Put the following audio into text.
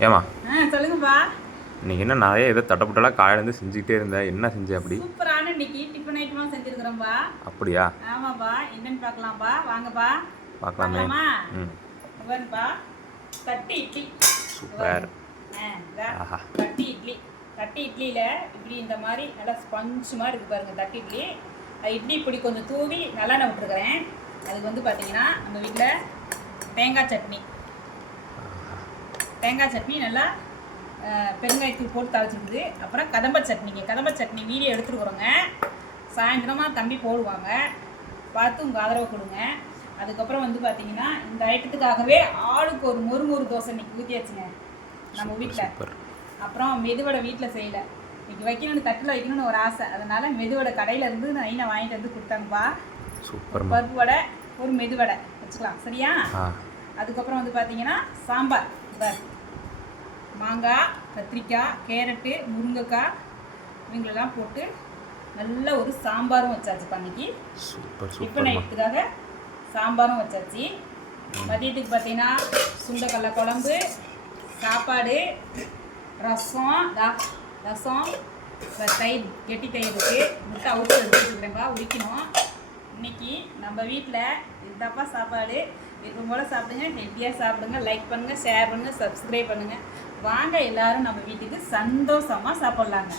ஏமா சொல்லுங்கப்பா. இன்னைக்கு என்ன நிறைய ஏதோ தட்டப்பட்டெல்லாம் காலையிலேருந்து செஞ்சுக்கிட்டே இருந்தேன். என்ன செஞ்சேன் அப்படி? சூப்பரான இன்னைக்கு டிஃபன் ஐட்டமாக செஞ்சுருக்குறோம்ப்பா. அப்படியா? ஆமாப்பா. என்னன்னு பார்க்கலாம்ப்பா. வாங்கப்பா பார்க்கலாமே. பாருப்பா, தட்டு இட்லி. சூப்பர். ஆஹா, தட்டு இட்லி. தட்டு இட்லியில் இப்படி இந்த மாதிரி நல்லா ஸ்பஞ்சு மாதிரி இருக்குது பாருங்கள் தட்டு இட்லி. இட்லி இப்படி கொஞ்சம் தூவி நல்லெண்ணெய் விட்டுருக்குறேன். அதுக்கு வந்து பார்த்தீங்கன்னா நம்ம வீட்டில் தேங்காய் சட்னி நல்லா பெருங்காயத்தூள் போட்டு தாளிச்சிருக்குது. அப்புறம் கதம்ப சட்னி வீடியோ எடுத்துருக்குறோங்க. சாயந்தரமாக தம்பி போடுவாங்க, பார்த்து உங்கள் ஆதரவு கொடுங்க. அதுக்கப்புறம் வந்து பார்த்தீங்கன்னா இந்த ஐட்டத்துக்காகவே ஆளுக்கு ஒரு மொறு தோசை இன்னைக்கு ஊற்றியாச்சுங்க நம்ம வீட்டில். அப்புறம் மெதுவடை வீட்டில் செய்யலை, இன்னைக்கு வைக்கணும்னு தட்டில் வைக்கணும்னு ஒரு ஆசை. அதனால் மெதுவடை கடையிலேருந்து நைனை வாங்கிட்டு வந்து கொடுத்தாங்கப்பா. சூப்பர். பருப்பு வடை ஒரு மெதுவடை வச்சுக்கலாம், சரியா? அதுக்கப்புறம் வந்து பார்த்தீங்கன்னா சாம்பார், மாங்காய், கத்திரிக்காய், கேரட்டு, முருங்கைக்காய் இவங்களெல்லாம் போட்டு நல்ல ஒரு சாம்பாரும் வச்சாச்சு. பண்ணிக்கு டிஃபன் ஐட்டத்துக்காக சாம்பாரும் வச்சாச்சு. மதியத்துக்கு பார்த்தீங்கன்னா சுண்டைக்கடலை குழம்பு, சாப்பாடு, ரசம், தயிர், கெட்டி தயிர் இருக்குது. முட்டை அவுத்து எடுத்துக்கிறேன்ப்பா, உரிக்கணும். இன்னைக்கு நம்ம வீட்டில் இதுதான்ப்பா சாப்பாடு. விருப்பம் போல் சாப்பிடுங்க, ஹெல்த்தியாக சாப்பிடுங்க. லைக் பண்ணுங்கள், ஷேர் பண்ணுங்கள், சப்ஸ்கிரைப் பண்ணுங்கள். வாங்க எல்லோரும் நம்ம வீட்டுக்கு சந்தோஷமாக சாப்பிட்லாங்க.